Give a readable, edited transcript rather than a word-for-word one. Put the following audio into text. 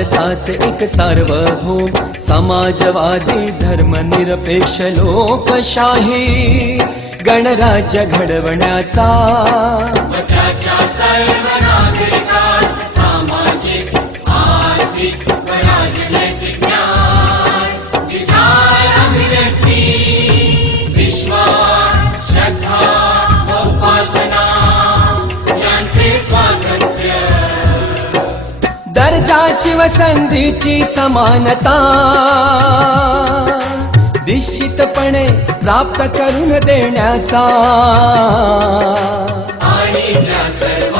भारताचे एक सार्वभौम समाजवादी धर्मनिरपेक्ष लोकशाही गणराज्य घडवण्याचा त्याच्या सर्व नागरिकास सामाजिक आर्थिक व राजनैतिक न्याय विचार अभिव्यक्ती विश्वास श्रद्धा व उपासना यांचे स्वातंत्र्य दर्जाची व संधीची समानता निश्चितपणे प्राप्त करून देण्याचा आणि त्या सर्व